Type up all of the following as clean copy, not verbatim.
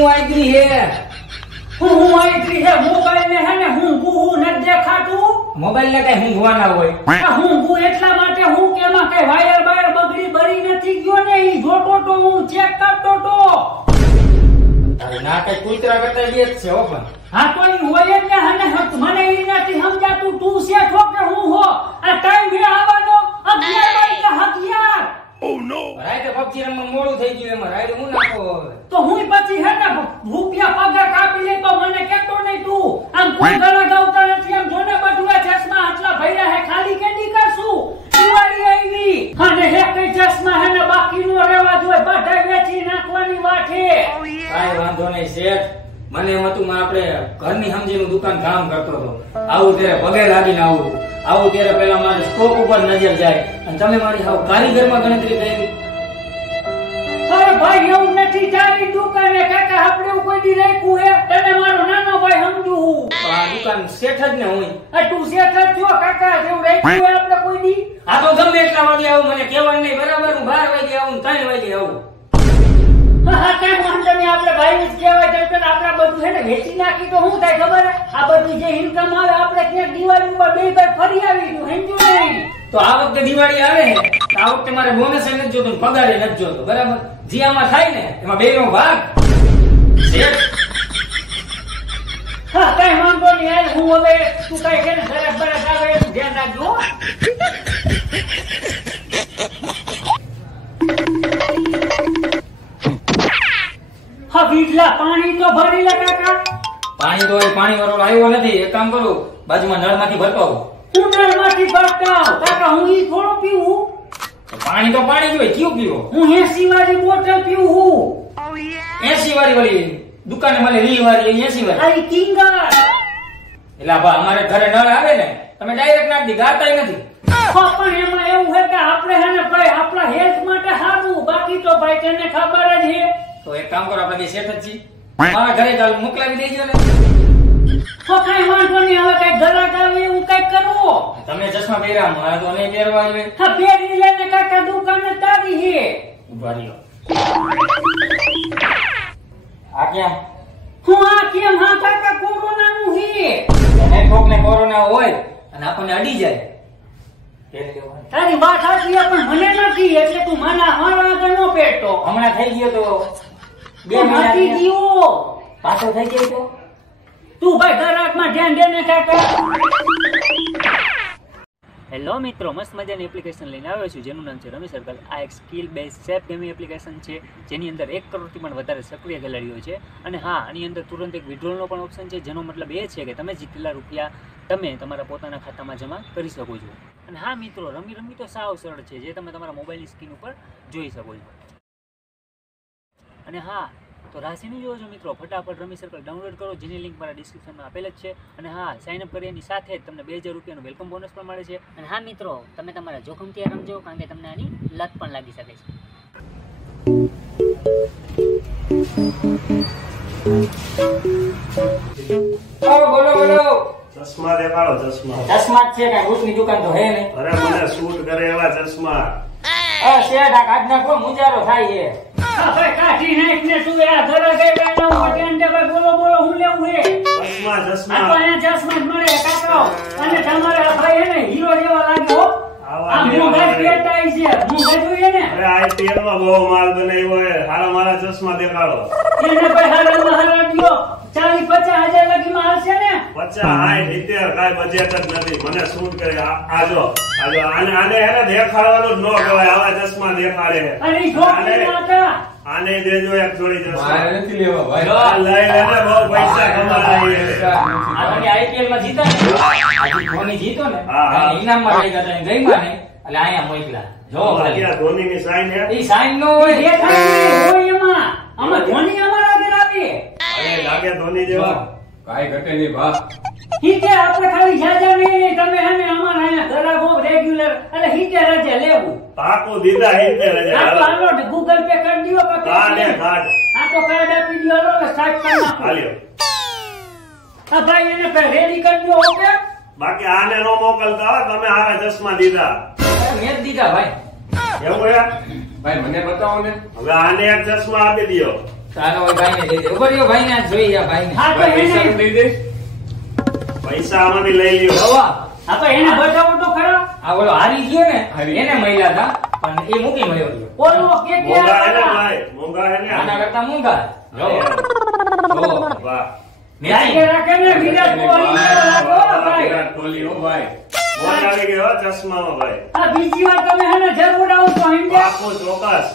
હું આઈગ્રી હે હું આઈગ્રી હે મોબાઈલ ને હે ને હું ન દેખાતું મોબાઈલ ને કઈ ઊંઘવાના હોય હું એટલા માટે હું કે એમાં કઈ વાયર બાયર બગડી બરી નથી ગયો ને ઈ જોતો તો હું ચેક કરતો તો તારે ના કઈ કુતરા કરતા જ છે હો પણ હા તો ઈ હોય જ ને હને મને ઈ નથી સમજાતું તું છે છો કે હું હો આ ટાઈમ હે આવવાનો 11 વાગે 11 ઓ નો રાઈડે પબજી રમવા મોડું થઈ ગયું એમાં રાઈડે હું નાખો તો હું પછી હે ને રૂપિયા પગાર કાપી લે તો મને કેતો નહીં તું આમ કોઈ ગળા ગાવતા નથી આમ જોને બધું ચશ્મા આટલા ભર્યા હે ખાલી કેડી કરશું દિવાળી આવી અને હે કઈ ચશ્મા હે ને બાકી નો રહેવા જોઈએ બધા વેચી નાખવાની વાત હે કાઈ વાંધો નહીં શેઠ મને એમ હતું આપણે ઘરની સમજીનું દુકાન કામ કરતો હતો આવું ત્યારે પગે લાગીને આવું ત્યારે પેલા મારે સ્ટોક ઉપર નજર જાય અને તમે મારી હાવ કારીગરમાં ગણતરી કરી અરે ભાઈ એવું નથી તારી દુકાને કાકા આપણે કોઈ દી રાખ્યું હે તને મારો નાનો ભાઈ સમજુ હું આ દુકાન શેઠ જ ને હું આ તું શેઠ જ છો કાકા જેવું રાખ્યું હે આપણે કોઈ દી આ તો ગમે એટલા વાગે આવું મને કહેવાનું નહીં બરાબર હું 12 વાગે આવું 3 વાગે આવું હા કઈ વાંધો નહીં આપણે ભાઈને જ કહેવાય તો આપણે બધું છે ને વેચી નાખી તો શું થાય ખબર આ બધી જે ઇન્કમ આવે આપણે ક્યાંક દિવાળી ઉપર બે ભાઈ ફરી આવીશું સમજ્યું નહીં તો આ વખતે દિવાળી આવે ને તો આ વખતે મારે બોનસ એ નથી જોતો પગારે નથી જોતો બરાબર જે આમાં થાય ને એમાં બેનો ભાગ હા કઈ વાંધો નહીં યાર હું હવે તું કઈ છે ને સરસ બરસ આવે એનું ધ્યાન રાખજો હા બીજલા પાણી તો ભરી લે કાકા પાણી તો પાણી વાળો આવ્યો નથી એક કામ કરું બાજુમાં નળમાંથી ભરતો આવું તું નળમાંથી ભરતો કાકા હું ઈ થોડું પીવું પાણી તો પાણી જ હોય કયું પીવો હું 80 વાળી બોટલ પીવું હું 80 વાળી વાળી દુકાને મળે 20 વાળી 80 વાળી આઈ કિંગર એટલે બા અમારે ઘરે નળ આવે ને તમે ડાયરેક્ટ નાખી દી ગાતાય નથી પણ એમાં એવું છે કે આપણે હે ને ભાઈ આપણા હેલ્થ માટે સારું બાકી તો ભાઈ તને ખબર જ છે તો એક કામ કરો આપણે શેઠ જ છીએ મારા ઘરે ચાલ મોકલાવી દેજો ને તો કઈ વાંધો નહીં હવે કઈ ગરાક આવે એવું કઈ કરવો તમે ચશ્મા પહેર્યા મારે તો નહીં પહેરવા જોઈએ હા પહેરી લેને કાકા દુકાન તારી છે ઉભા રહ્યો આ ક્યાં હું આ કેમ હા કાકા કોરોના નું છે એને કોકને કોરોના હોય અને આપણને અડી જાય તારી વાત સાચી પણ મને નથી એટલે તું મારા આગળ નો પેટતો હમણાં થઈ ગયો તો 2 મહિના ગયો પાછો થઈ ગયો તો તું ભાઈ ગરાકમાં ધ્યાન દે ને કાકા હેલો મિત્રો મસ્ત મજાની એપ્લિકેશન લઈને આવ્યો છું જેનું નામ છે રમી સર્કલ આ એક skill base safe gaming application છે જેની અંદર 1 કરોડથી પણ વધારે સક્રિય ખેલાડીઓ છે અને હા આની અંદર તુરંત એક વિડ્રોલનો પણ ઓપ્શન છે જેનો મતલબ એ છે કે તમે જીતેલા રૂપિયા તમે તમારા પોતાના ખાતામાં જમા કરી શકો છો અને હા મિત્રો રમી તો સાવ સરળ છે જે તમે તમારા મોબાઈલની સ્ક્રીન ઉપર જોઈ શકો છો અને હા તો રાશિનું જોજો મિત્રો ફટાફટ રમી સર્કલ ડાઉનલોડ કરો જેની લિંક મારા ડિસ્ક્રિપ્શનમાં આપેલ જ છે અને હા સાઇન અપ કર્યાની સાથે જ તમને 2000 રૂપિયાનું વેલકમ બોનસ પણ મળે છે અને હા મિત્રો તમે તમારા જોખમથી રમજો કારણ કે તમને આની લત પણ લાગી શકે છે બોલો બોલો ચશ્મા દેખાડો ચશ્મા જ છે કઈ રૂટની દુકાન તો હે નહીં અરે મને શૂટ કરે એવા ચશ્મા શેઠ આ કાઢ નાખો મુજારો થાય છે ભાઈ કાઢી નાખ ને તું આ ઘરે ગઈ બેઠા હું ટેન્ડે ભાઈ બોલો હું લેવું હે ચશ્મા આ તો ચશ્મા જ મળે કાકા અને તમારા ભાઈ હે ને હીરો જેવા લાગ્યો આ મોંઘા પહેરતા છે મોંઘા જોઈએ ને અરે આઈપીએલ માં બહુ માલ બનાવ્યો હે હારા મારા ચશ્મા દેખાડો એને ભાઈ હારા દિયો 40-50 હજાર લગીમાં આવશે ને 50 70 કાઈ બજેટ જ નથી મને શૂટ કરે આજો આને હેને દેખાડવાનું જ ન કહેવાય આવા ચશ્મા દેખાડે અરે જોકે નાતા આને દેજો એક જોડી ચશ્મા મારે નથી લેવા ભાઈ લઈ લેને બહુ પૈસા કમાય આ આઈપીએલ માં જીતા ને ધોની જીતો ને ઇનામમાં લઈ ગયા ગઈ માં ને એટલે આયા મોકલા જો આ ધોની ની સાઈન હે ઈ સાઈન નો હોય હોય એમાં આમાં ધોની અમારા આગળ આવે અરે લાગે ધોની જેવા કાઈ ઘટે નહીં ભા ઠીક છે આપણે ખાલી જાજા નહીં તમે હને અમારા અહીંયા ઘરાગો રેગ્યુલર એટલે હીટે રજા લેવું પાકું દીધા હિતે રજા આ તો હાલો ગૂગલ પે કરી દિયો કે કાર્ડ આ તો કાર્ડ આપી દિયો હાલો સ્ટાર્ટ કરી નાખો હાલ્યો આ ભાઈ એને પે રેડી કરી દો ઓકે બાકી આને નો મોકલતા હો તમે આવા ચશ્મા દીધા મેં દીધા ભાઈ એવું હે ભાઈ મને બતાવો ને હવે આને એક ચશ્મા આપી દિયો તારો ભાઈને દઈ દે. ઉભો રહ્યો, ભાઈને આજ જોઈએ આ ભાઈને. હા તો એને દઈ દઈશ. પૈસા આમાંથી લઈ લ્યો. દવા. હા તો એને બચાવો તો ખરો. આ ઓલો હારી ગયો ને હારી. એને મળ્યા હતા પણ એ મૂકી મળ્યો ગયો. ઓલો કે મોંઘા હે ને ભાઈ, મોંઘા હે ને. આના કરતા મૂંગા. જો. વાહ. લાગે રાખે ને વિરાટ કોહલી જેવો લાગો ભાઈ. વિરાટ કોહલી હો ભાઈ. મોજ આવી ગઈ હો ચશ્મામાં ભાઈ. આ બીજી વાર તમે એને જરૂર આવો તો સમજ્યા. પાકું ચોક્કસ.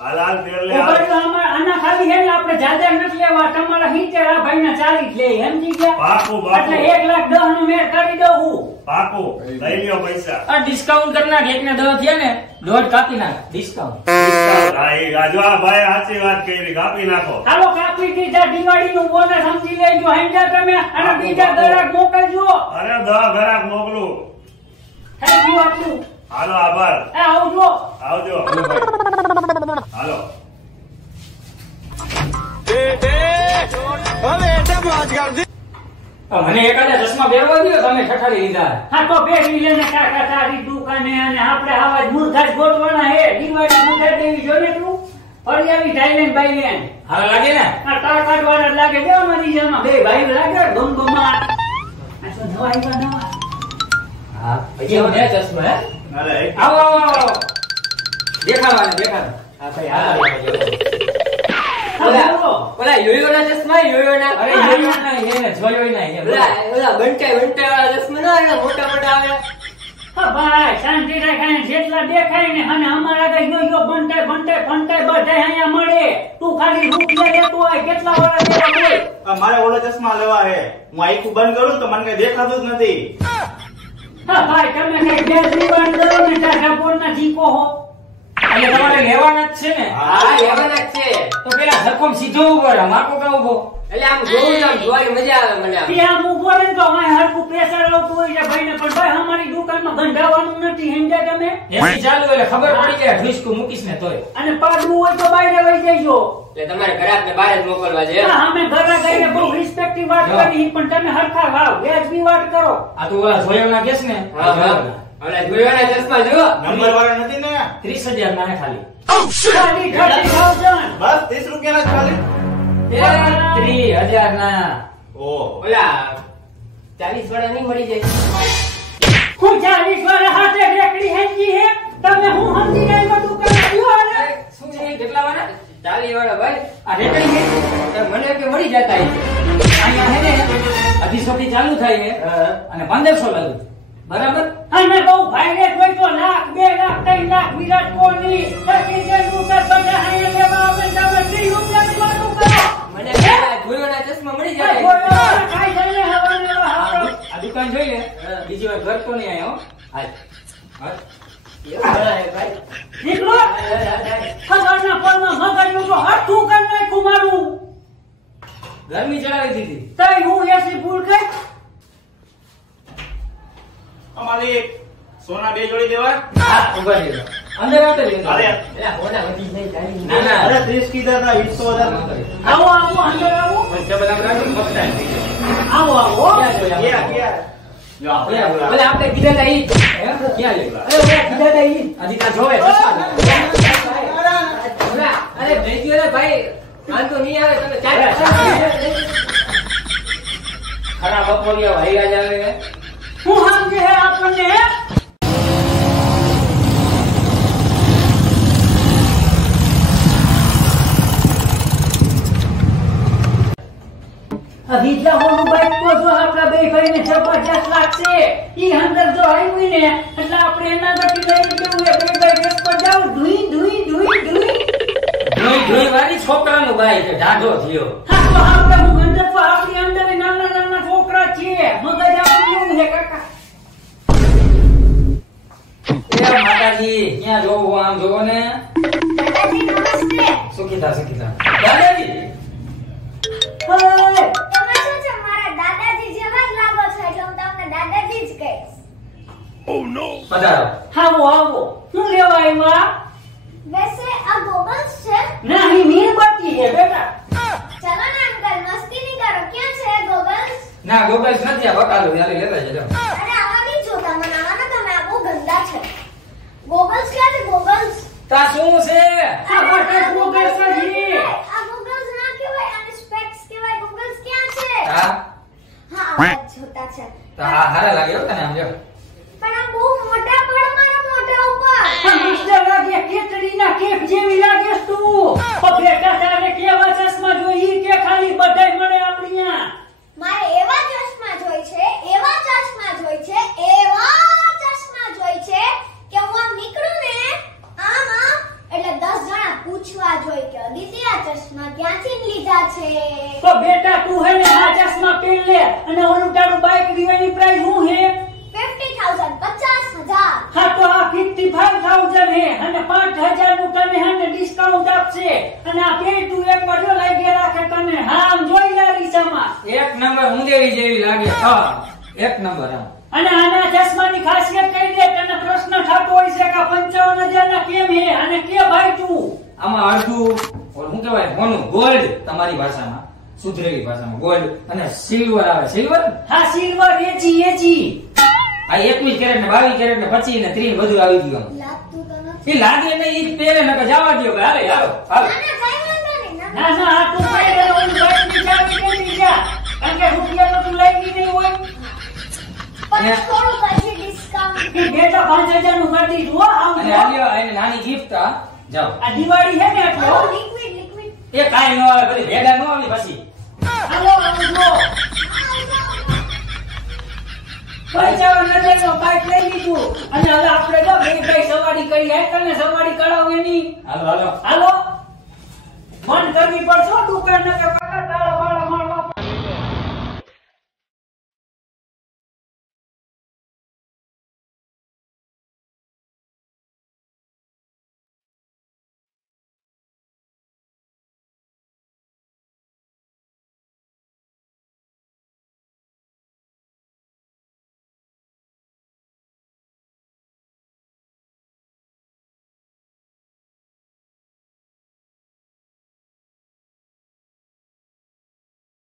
હાલ તેલ લે ઉપર તો આના ખાલી હે ને આપણે જાજા નથી લેવા. તમારા 70 આ ભાઈના 40 લે. સમજી ગયા? પાકું એટલે પાકું 1,10,000 નું મેળ કરી દઉં હું. પાકું લઈ લ્યો પૈસા. આ ડિસ્કાઉન્ટ કરી નાખ. એકને 10 થયા ને દોઢ કાપી નાખ ડિસ્કાઉન્ટ. હા એ રાજવા ભાઈ સાચી વાત કરી, કાપી નાખો. હાલો કાપી દીધા. દિવાળીનું બોનસ સમજી લેજો. સમજ્યા તમે? અને બીજા ગ્રાહક મોકલજો. અરે 10 ઘરાક મોકલું. થઈ ગયું આપણું. હાલો આભાર. એ આવજો. આવજો. હાલો. મને એકાદા ચશ્મા પહેરવા દો. તમે ઠઠાડી લીધા. હા તો પહેરી લેને કાકા તારી દુકાને. અને આપણે આવા જ મૂર્ખા જ ગોઠવાના હે. દિવાળી મૂર્ખા દેવી જોને તું. ફરી આવી થાઈલેન્ડ બાઈલેન્ડ. હાલ લાગે ને. આ ટાળ કાઢવાના જ લાગે. દેવા મારી જેમાં બે ભાઈ લાગે ગમગમા. આ શું નવા આવ્યા નવા? હા પછી હવે ચશ્મા હે. અરે આવો આવો આવો. દેખાડવા દેખાડ. હા ભાઈ હા. હા, બોલો. ઓલા યોયોના ચશ્મા યોયોના અરે જોયો ના એને જોયો ના એને. ઓલા બંટાઈ વાળા ચશ્મા ના આવે મોટા મોટા આવે હા ભાઈ શાંતિ રાખાય. જેટલા દેખાય ને અને અમારા કઈ યોયો બંટાય બંટાય બંટાય બધાય અહીંયા મળે. તું ખાલી રૂપિયા લેતો હોય. કેટલા વાળા દેવા હોય? મારે ઓલો ચશ્મા લેવા હે. હું આખું બંધ કરું તો મને કઈ દેખાતું જ નથી. હા ભાઈ તમે કઈ બેસરી વાત કરો ને ત્યાં બોલના જીકો હો. એટલે તમારે લેવાના જ છે ને. હા લેવાના જ છે તો પેલા ધક્કોમ સીધો ઉભો રહે. માકો કા ઉભો. એટલે આમ જોવું ને આમ જોવાની મજા આવે મને આમ. ત્યાં ઉભો રહે તો અમારે હરખું પ્રેશર આવતું હોય છે ભાઈને. પણ ભાઈ અમારી દુકાનમાં ગંધાવાનું નથી. સમજ્યા તમે? એસી ચાલુ એટલે ખબર પડી જાય ઠુસકું મૂકીશ ને તોય. અને પાડવું હોય તો બહાર વહી જઈજો. એટલે તમારે ગ્રાહકને બહાર જ મોકલવા છે એમ? હા, અમે ઘરે ગઈને બહુ રિસ્પેક્ટિવ વાત કરી પણ તમે હરખા ભાવ વ્યાજબી વાત કરો. આ તું ઓલા જોયો ના કેસ ને. હા હા ઓલા જોયોના ચશ્મા જો નંબર વાળા નથી ને? 30,000 ના હે ખાલી. ખાલી 30,000. બસ 30 રૂપિયા ખાલી. 30,000 ના. ઓ ઓલા 40 વાળા નહીં મળી જાય હું 40 વાળા હાથે રેકડી હેંજી હે. તમે હું સમજી જાય બધું કરો અને શું છે કેટલા વાળા? 40 વાળા ભાઈ આ રેકડી છે. તો મને કે મળી જતા હશે. અહીંયા હે ને 250 થી ચાલુ થાય છે અને 1500 લાગુ. બરાબર. અને બહુ ભાઈને કોઈ તો લાખ 2 લાખ 3 લાખ વિરાટ કોહલી સચિન તેંડુલકર બધા અહીંયા લેવા આવે. તમે 30 રૂપિયાની વાતો કરો. મને જોયોના ચશ્મા મળી આ જાય જોયો કાઈ થઈને હવાને હારો. આ દુકાન જોઈએ બીજી વાર ઘર તો નહીં આયો. હાલ હાલ. ભાઈ નીકળો. ખબરના પરમાં મગજનું તો હઠું કરી નાખ્યું મારું. ગરમી ચડાવી દીધી. તઈ હું એસી ભૂલ કઈ. અમારી સોના 2 જોડી દેવા. હા ઉભા રહી જાઓ. અંદર આવતો રહેજો. અરે એલા હોના વધી જાય ચાલી ના ના. અરે 30 કીધા હતા 20 હતા. આવો આવો અંદર આવો. પંચા બધા રાખો મસ્તા થઈ ગયો. આવો આવો. ક્યાં ક્યાં જો આપણે ભલે આપણે કીધા તા ઈ. ક્યાં લે? અરે ઓલા કીધા તા ઈ. હજી તા જોવે. ઓલા અરે ભેગ્યો ને ભાઈ વાંધો નહીં આવે તમે ચાલો ખરા બપોરિયા ભાઈ જ આવે. હું સમજે હે આપણને. બીજા હોનું બાઈક તો જો આપણા બે ભાઈને જબરજસ્ત લાગશે. ઈ અંદર જો આવ્યું ને એટલે આપણે એના ગતિ લઈ જવું એ બે ભાઈ રસ્તો જાવ ધુઈ ધુઈ ધુઈ ધુઈ. જોઈ વાળી છોકરાનું બાઈ છે ઢાઢો થયો. હા તો આપણે હું અંદર તો આપણી અંદર નાના નાના છોકરા છીએ. મગજ આપણું એવું છે કાકા. એ માતાજી ક્યાં જોવું આમ જોવો ને. દાદાજી નમસ્તે. સુખીતા સુખીતા. દાદાજી ઓય, તમે શું છે મારા દાદાજી જેવા જ લાગો છો એટલે હું તમને દાદાજી જ કહીશ. પધારો. આવો આવો. શું લેવા આવ્યા? વૈસે આ ગોગલ્સ છે. નહીં મીણબત્તી છે બેટા. ચલો ને અંકલ મસ્તી નહીં કરો. ક્યાં છે ગોગલ્સ? ના ગોગલ્સ નથી આ બકાલો યાર લેતા જજો. અરે આવા નહીં જોતા મને આવા ના તમે આ બહુ ગંદા છે. ગોગલ્સ ક્યાં છે ગોગલ્સ? તા શું છે? આ બટા ગોગલ્સ છે. આ ગોગલ્સ ડિસ્કાઉન્ટ આપશે અને આ બે તું એક બાજુ લાગી રાખે તને હા આમ જોઈ લે રીસામાં એક નંબર મુંદેરી જેવી લાગે હા એક નંબર આમ અને આના ચશ્માની ખાસિયત કહી દે તને પ્રશ્ન થતો હોય છે કે 55,000 ના કેમ હે અને કે ભાઈ તું આમાં અડધું શું કહેવાય મોનું ગોલ્ડ તમારી ભાષામાં સુધરેલી ભાષામાં ગોલ્ડ અને સિલ્વર આવે સિલ્વર હા સિલ્વર એજી આ 21 કેરેટ ને 22 કેરેટ ને 25 ને 30 બધું આવી ગયું આમ. લાગતું તો નથી. એ લાગે નહીં ઈ જ પહેરે નકર જવા દ્યો હાલે હાલો હાલો ના, ના, કાંઈ વાંધો નહીં. ના, ના ના આ તું કઈ દે ઓલી બાઈક ની ચાવી કેવી જા કારણ કે રૂપિયા તો તું લઈ ગઈ નહીં હોય પણ થોડું પછી ડિસ્કાઉન્ટ. એ બેટા 5,000 નું કરી દીધું હો આમ અને જો. આલ્યો એને નાની ગિફ્ટ જાઓ આ દિવાળી હે ને એટલે હો. લિક્વિડ એ કાઈ ન આવે બધી ભેગા ન આવી પછી હાલો આમ જો 55,000 નો બાઈક લઈ લીધું અને હવે આપણે જો બે ભાઈ સવારી કરી હેકલ ને સવારી કરાવો એની હાલો હાલો હાલો મન કરવી પડશે હો દુકાન ને કે પકડ તાળો